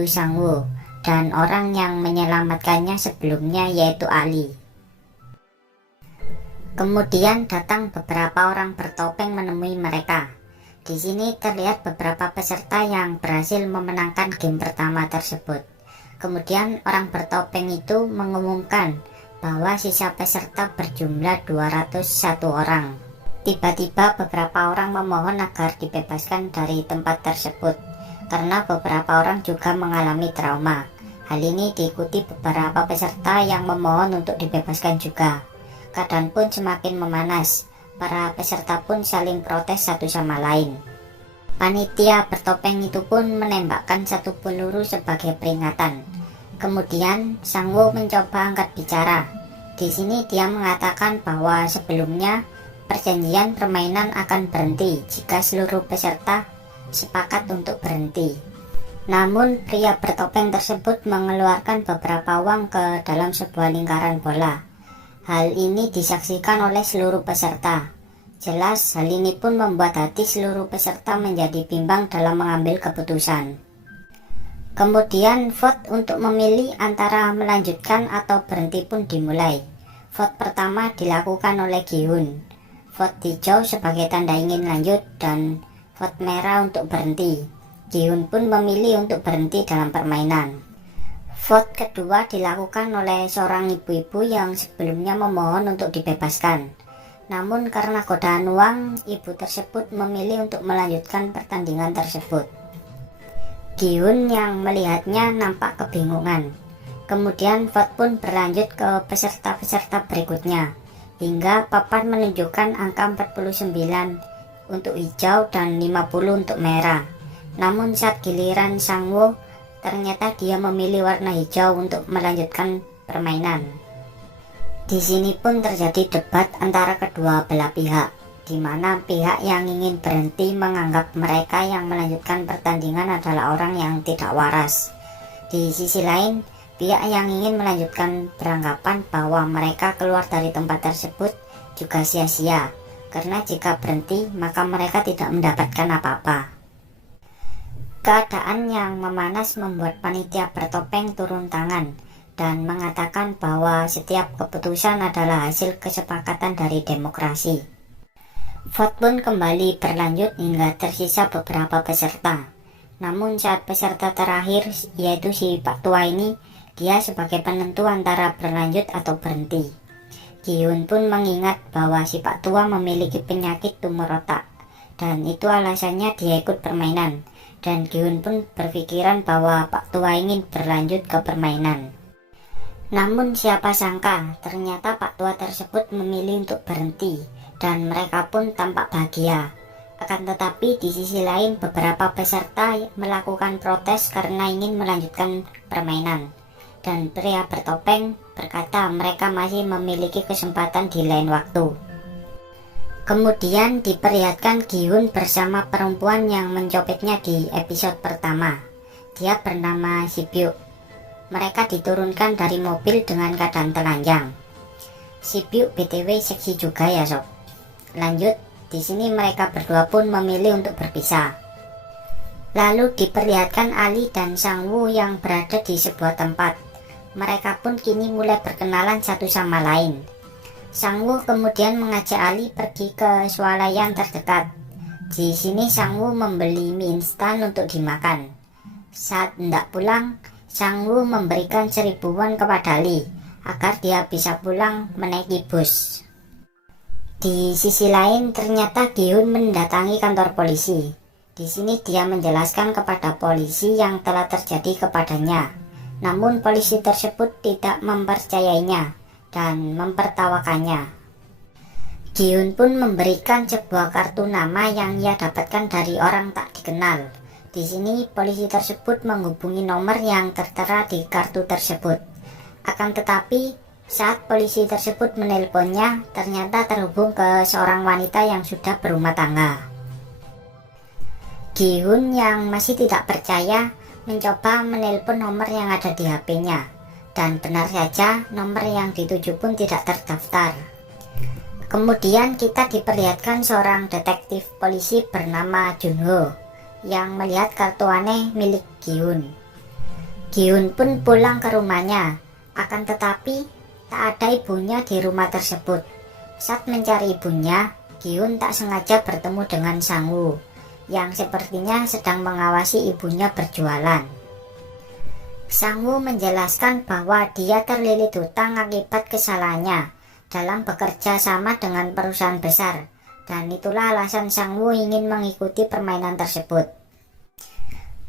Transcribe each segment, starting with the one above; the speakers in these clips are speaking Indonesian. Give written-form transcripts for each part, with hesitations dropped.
yaitu Sang-woo, dan orang yang menyelamatkannya sebelumnya yaitu Ali. Kemudian datang beberapa orang bertopeng menemui mereka. Di sini terlihat beberapa peserta yang berhasil memenangkan game pertama tersebut. Kemudian orang bertopeng itu mengumumkan bahwa sisa peserta berjumlah 201 orang. Tiba-tiba beberapa orang memohon agar dibebaskan dari tempat tersebut karena beberapa orang juga mengalami trauma. Hal ini diikuti beberapa peserta yang memohon untuk dibebaskan juga. Keadaan pun semakin memanas. Para peserta pun saling protes satu sama lain. Panitia bertopeng itu pun menembakkan satu peluru sebagai peringatan. Kemudian Sang-woo mencoba angkat bicara. Di sini dia mengatakan bahwa sebelumnya perjanjian permainan akan berhenti jika seluruh peserta sepakat untuk berhenti. Namun pria bertopeng tersebut mengeluarkan beberapa uang ke dalam sebuah lingkaran bola. Hal ini disaksikan oleh seluruh peserta. Jelas hal ini pun membuat hati seluruh peserta menjadi bimbang dalam mengambil keputusan. Kemudian vote untuk memilih antara melanjutkan atau berhenti pun dimulai. Vote pertama dilakukan oleh Gi-hun. Vote hijau sebagai tanda ingin lanjut dan vote merah untuk berhenti. Gi-hun pun memilih untuk berhenti dalam permainan. Vote kedua dilakukan oleh seorang ibu-ibu yang sebelumnya memohon untuk dibebaskan. Namun karena godaan uang, ibu tersebut memilih untuk melanjutkan pertandingan tersebut. Gi-hun yang melihatnya nampak kebingungan. Kemudian vote pun berlanjut ke peserta-peserta berikutnya, hingga papan menunjukkan angka 49 untuk hijau dan 50 untuk merah. Namun saat giliran Sang-woo, ternyata dia memilih warna hijau untuk melanjutkan permainan. Di sini pun terjadi debat antara kedua belah pihak, di mana pihak yang ingin berhenti menganggap mereka yang melanjutkan pertandingan adalah orang yang tidak waras. Di sisi lain, pihak yang ingin melanjutkan beranggapan bahwa mereka keluar dari tempat tersebut juga sia-sia, karena jika berhenti maka mereka tidak mendapatkan apa-apa. Keadaan yang memanas membuat panitia bertopeng turun tangan dan mengatakan bahwa setiap keputusan adalah hasil kesepakatan dari demokrasi. Vote pun kembali berlanjut hingga tersisa beberapa peserta. Namun saat peserta terakhir, yaitu si Pak Tua ini, dia sebagai penentu antara berlanjut atau berhenti. Gi-hun pun mengingat bahwa si Pak Tua memiliki penyakit tumor otak, dan itu alasannya dia ikut permainan. Dan Gi-hun pun berpikiran bahwa Pak Tua ingin berlanjut ke permainan. Namun siapa sangka ternyata Pak Tua tersebut memilih untuk berhenti, dan mereka pun tampak bahagia. Akan tetapi di sisi lain beberapa peserta melakukan protes karena ingin melanjutkan permainan. Dan pria bertopeng berkata mereka masih memiliki kesempatan di lain waktu. Kemudian diperlihatkan Gi-hun bersama perempuan yang mencopetnya di episode pertama. Dia bernama Si-byuk. Mereka diturunkan dari mobil dengan keadaan telanjang. Si-byuk BTW seksi juga ya sob. Lanjut, di sini mereka berdua pun memilih untuk berpisah. Lalu diperlihatkan Ali dan Sang-woo yang berada di sebuah tempat. Mereka pun kini mulai berkenalan satu sama lain. Sang-woo kemudian mengajak Ali pergi ke swalayan terdekat. Di sini Sang-woo membeli mie instan untuk dimakan. Saat hendak pulang, Sang-woo memberikan 1000 won kepada Ali agar dia bisa pulang menaiki bus. Di sisi lain, ternyata Gi-hun mendatangi kantor polisi. Di sini dia menjelaskan kepada polisi yang telah terjadi kepadanya. Namun polisi tersebut tidak mempercayainya dan mempertawakannya. Gi-hun pun memberikan sebuah kartu nama yang ia dapatkan dari orang tak dikenal. Di sini polisi tersebut menghubungi nomor yang tertera di kartu tersebut. Akan tetapi saat polisi tersebut menelponnya, ternyata terhubung ke seorang wanita yang sudah berumah tangga. Gi-hun yang masih tidak percaya mencoba menelpon nomor yang ada di HP-nya, dan benar saja nomor yang dituju pun tidak terdaftar. Kemudian kita diperlihatkan seorang detektif polisi bernama Junho yang melihat kartu aneh milik Gi-hun. Giun pun pulang ke rumahnya, akan tetapi tak ada ibunya di rumah tersebut. Saat mencari ibunya, Giun tak sengaja bertemu dengan Sang-woo yang sepertinya sedang mengawasi ibunya berjualan. Sang-woo menjelaskan bahwa dia terlilit hutang akibat kesalahannya dalam bekerja sama dengan perusahaan besar, dan itulah alasan Sang-woo ingin mengikuti permainan tersebut.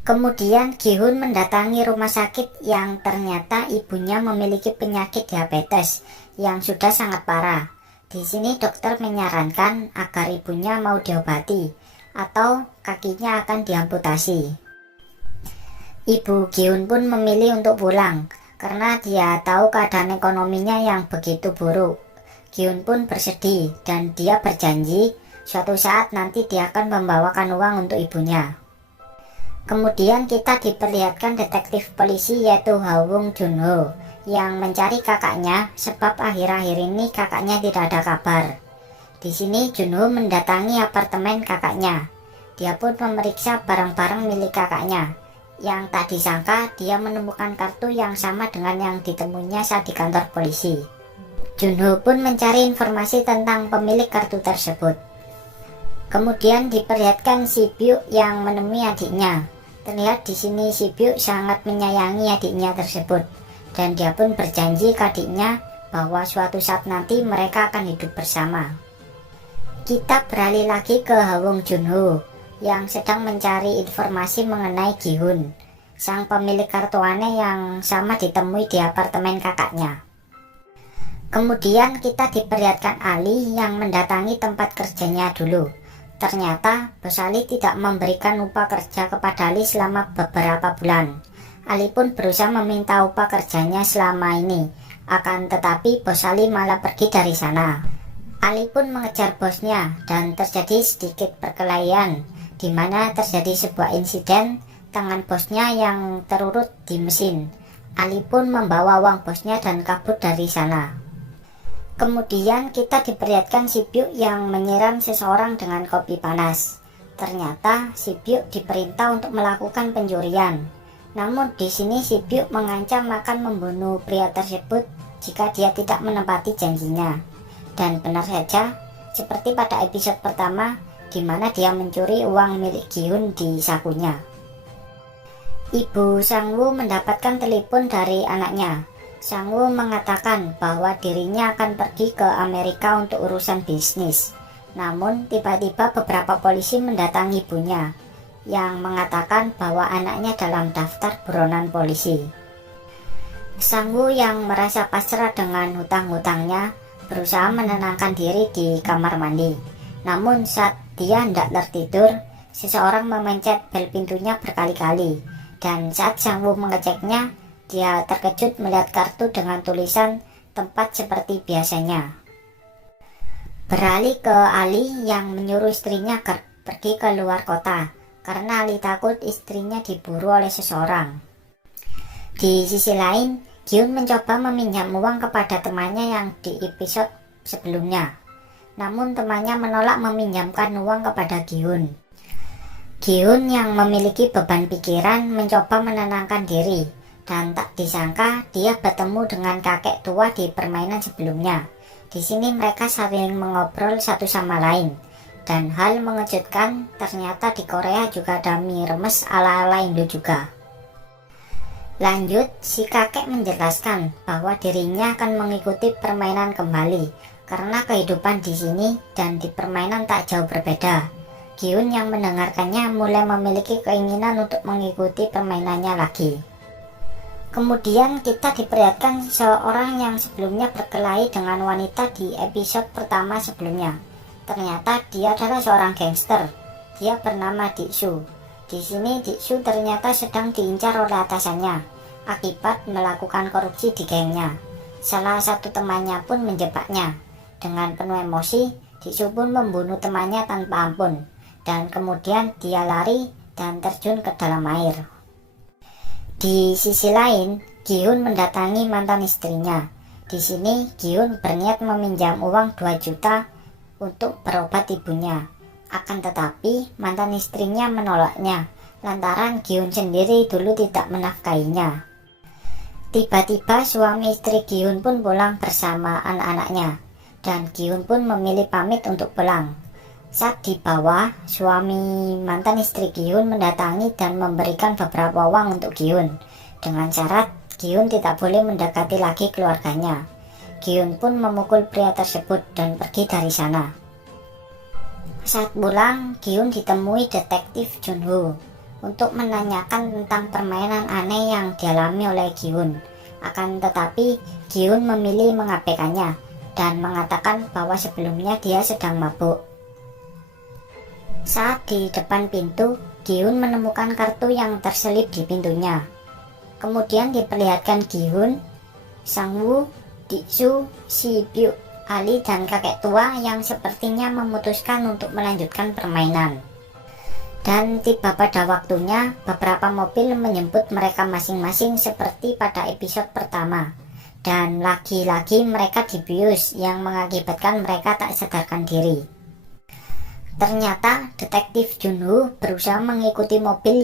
Kemudian Gi-hun mendatangi rumah sakit yang ternyata ibunya memiliki penyakit diabetes yang sudah sangat parah. Di sini dokter menyarankan agar ibunya mau diobati atau kakinya akan diamputasi. Ibu Gi-hun pun memilih untuk pulang karena dia tahu keadaan ekonominya yang begitu buruk. Gi-hun pun bersedih dan dia berjanji suatu saat nanti dia akan membawakan uang untuk ibunya. Kemudian kita diperlihatkan detektif polisi yaitu Ha-wung Jun-ho yang mencari kakaknya sebab akhir-akhir ini kakaknya tidak ada kabar. Di sini Jun-ho mendatangi apartemen kakaknya. Dia pun memeriksa barang-barang milik kakaknya. Yang tak disangka dia menemukan kartu yang sama dengan yang ditemuinya saat di kantor polisi. Jun-ho pun mencari informasi tentang pemilik kartu tersebut. Kemudian diperlihatkan Si Byuk yang menemui adiknya. Terlihat di sini Si Byuk sangat menyayangi adiknya tersebut, dan dia pun berjanji ke adiknya bahwa suatu saat nanti mereka akan hidup bersama. Kita beralih lagi ke Ha-wung Jun-ho yang sedang mencari informasi mengenai Gi-hun, sang pemilik kartu aneh yang sama ditemui di apartemen kakaknya. Kemudian kita diperlihatkan Ali yang mendatangi tempat kerjanya dulu. Ternyata Bos Ali tidak memberikan upah kerja kepada Ali selama beberapa bulan. Ali pun berusaha meminta upah kerjanya selama ini, akan tetapi Bos Ali malah pergi dari sana. Ali pun mengejar bosnya dan terjadi sedikit perkelahian, di mana terjadi sebuah insiden tangan bosnya yang terurut di mesin. Ali pun membawa uang bosnya dan kabur dari sana. Kemudian kita diperlihatkan Si Byuk yang menyiram seseorang dengan kopi panas. Ternyata Si Byuk diperintah untuk melakukan pencurian. Namun di sini Si Byuk mengancam akan membunuh pria tersebut jika dia tidak menepati janjinya. Dan benar saja, seperti pada episode pertama di mana dia mencuri uang milik Gi-hun di sakunya. Ibu Sang-woo mendapatkan telepon dari anaknya. Sang-woo mengatakan bahwa dirinya akan pergi ke Amerika untuk urusan bisnis. Namun tiba-tiba beberapa polisi mendatangi ibunya yang mengatakan bahwa anaknya dalam daftar buronan polisi. Sang-woo yang merasa pasrah dengan hutang-hutangnya berusaha menenangkan diri di kamar mandi. Namun saat dia hendak tertidur, seseorang memencet bel pintunya berkali-kali. Dan saat Sang-woo mengeceknya, dia terkejut melihat kartu dengan tulisan tempat seperti biasanya. Beralih ke Ali yang menyuruh istrinya pergi ke luar kota karena Ali takut istrinya diburu oleh seseorang. Di sisi lain, Gi-hun mencoba meminjam uang kepada temannya yang di episode sebelumnya. Namun temannya menolak meminjamkan uang kepada Gi-hun. Gi-hun yang memiliki beban pikiran mencoba menenangkan diri. Dan tak disangka dia bertemu dengan kakek tua di permainan sebelumnya. Di sini mereka saling mengobrol satu sama lain. Dan hal mengejutkan, ternyata di Korea juga ada mie remes ala-ala Indo juga. Lanjut, si kakek menjelaskan bahwa dirinya akan mengikuti permainan kembali karena kehidupan di sini dan di permainan tak jauh berbeda. Gi-hun yang mendengarkannya mulai memiliki keinginan untuk mengikuti permainannya lagi. Kemudian kita diperlihatkan seorang yang sebelumnya berkelahi dengan wanita di episode pertama sebelumnya. Ternyata dia adalah seorang gangster. Dia bernama Dik-soo. Di sini Dik-soo ternyata sedang diincar oleh atasannya akibat melakukan korupsi di gengnya. Salah satu temannya pun menjebaknya. Dengan penuh emosi, Dik-soo pun membunuh temannya tanpa ampun. Dan kemudian dia lari dan terjun ke dalam air. Di sisi lain, Gi-hun mendatangi mantan istrinya. Di sini Gi-hun berniat meminjam uang 2 juta untuk berobat ibunya. Akan tetapi mantan istrinya menolaknya lantaran Gi-hun sendiri dulu tidak menafkahinya. Tiba-tiba suami istri Gi-hun pun pulang bersama anak-anaknya, dan Gi-hun pun memilih pamit untuk pulang. Saat di bawah, suami mantan istri Gi-hun mendatangi dan memberikan beberapa uang untuk Gi-hun, dengan syarat Gi-hun tidak boleh mendekati lagi keluarganya. Gi-hun pun memukul pria tersebut dan pergi dari sana. Saat pulang, Gi-hun ditemui detektif Jun-ho untuk menanyakan tentang permainan aneh yang dialami oleh Gi-hun. Akan tetapi, Gi-hun memilih mengabaikannya dan mengatakan bahwa sebelumnya dia sedang mabuk. Saat di depan pintu, Gi-hun menemukan kartu yang terselip di pintunya. Kemudian diperlihatkan Gi-hun, Sang-woo, Dik-soo, Si-byuk, Ali, dan kakek tua yang sepertinya memutuskan untuk melanjutkan permainan. Dan tiba pada waktunya, beberapa mobil menjemput mereka masing-masing seperti pada episode pertama. Dan lagi-lagi mereka dibius yang mengakibatkan mereka tak sadarkan diri. Ternyata detektif Jun-ho berusaha mengikuti mobil